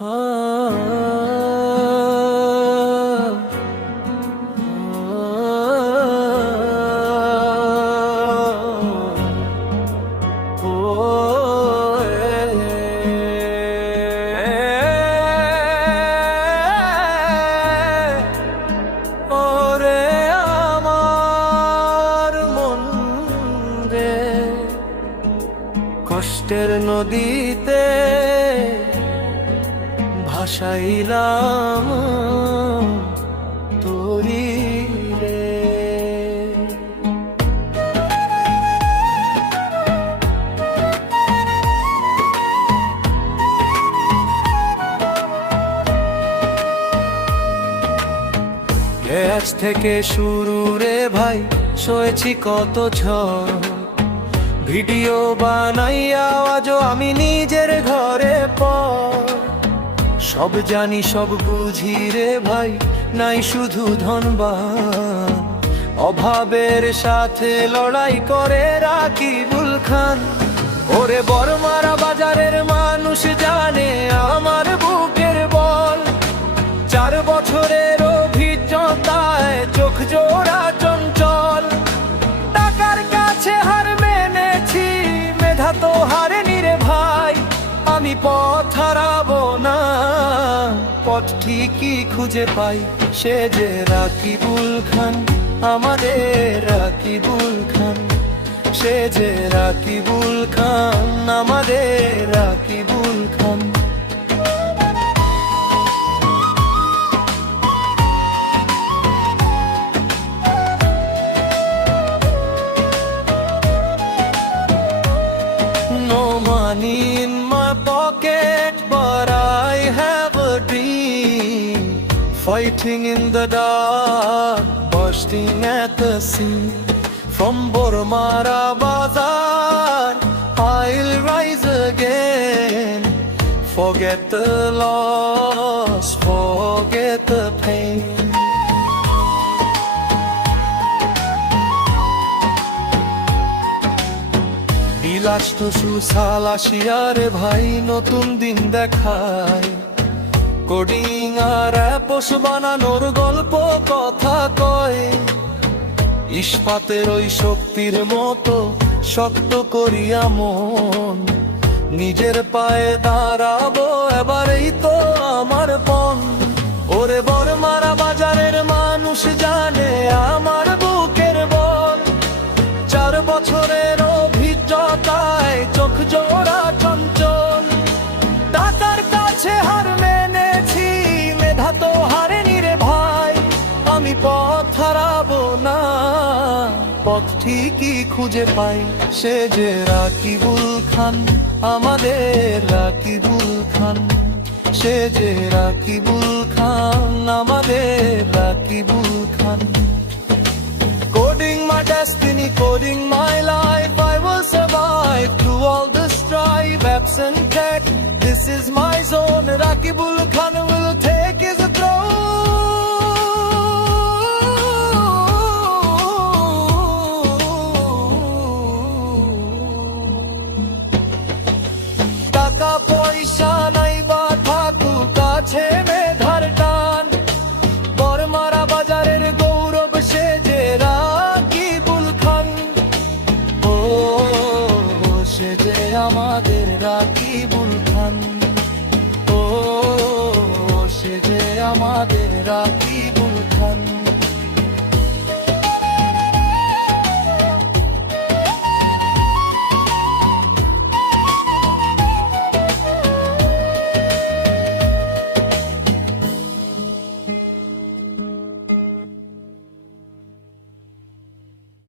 কষ্টের নদীতে ভাসাইলাম তোরি রে। আজ থেকে শুরু রে ভাই, সয়েছি কত ঝড়, ভিডিও বানাইয়া আজও আমি নিজের ঘরে পর। সব জানি সব বুঝি রে ভাই, নাই শুধু ধনবান, অভাবের সাথে লড়াই করে রাকিবুল খান। ওরে বড়মারা বাজারের মানুষ জানে আমার বুকের বল, 4 বছরের অভিজ্ঞতায় চোখ জোড়া চঞ্চল। টাকার কাছে হার মেনেছি, মেধা তো হারেনি রে ভাই। আমি পথ হারাবো না, পথ ঠিকই খুঁজে পাই। সে যে রাকিবুল খান, আমাদের রাকিবুল খান। সে যে রাকিবুল খান, আমাদের রাকিবুল খান। No money in my pocket, but I have a dream. Fighting in the dark, bursting at the seams. From Bormara Bazaar, I'll rise again. Forget the loss, forget the pain. বিলাস তো সুসাল আসিয়ারে ভাই, নতুন দিন দেখায়। কোডিং আর apps বানানোর গল্প কথা কয়। ইস্পাতের ওই শক্তির মতো শক্ত করিয়া মন, নিজের পায়ে দাঁড়াবো এবারেই তো আমার পণ। ওরে বড়মারা বাজারের মানুষ জানে আমার বুকের বল, 4 বছরের অভিজ্ঞতায় চোখ জোড়া চঞ্চল। টাকার কাছে হার মেনেছি, মেধা তো হারেনি রে ভাই। আমি পথ হারাবো না, পথ ঠিকই খুঁজে পাই। সে যে রাকিবুল খান, আমাদের রাকিবুল খান। সে যে রাকিবুল খান, আমাদের রাকিবুল খান। Coding my destiny, coding my life, I will survive through all the strife. Apps and tech, this is my zone. Rakibul Khan will take his throne. Taka poisha nai ba thaku kache medhar tan, Bormara bajarer গৌরব সে যে রাকিবুল খান। ও সে যে আমাদের রাকিবুল খান। ও সে যে আমাদের রাকিবুল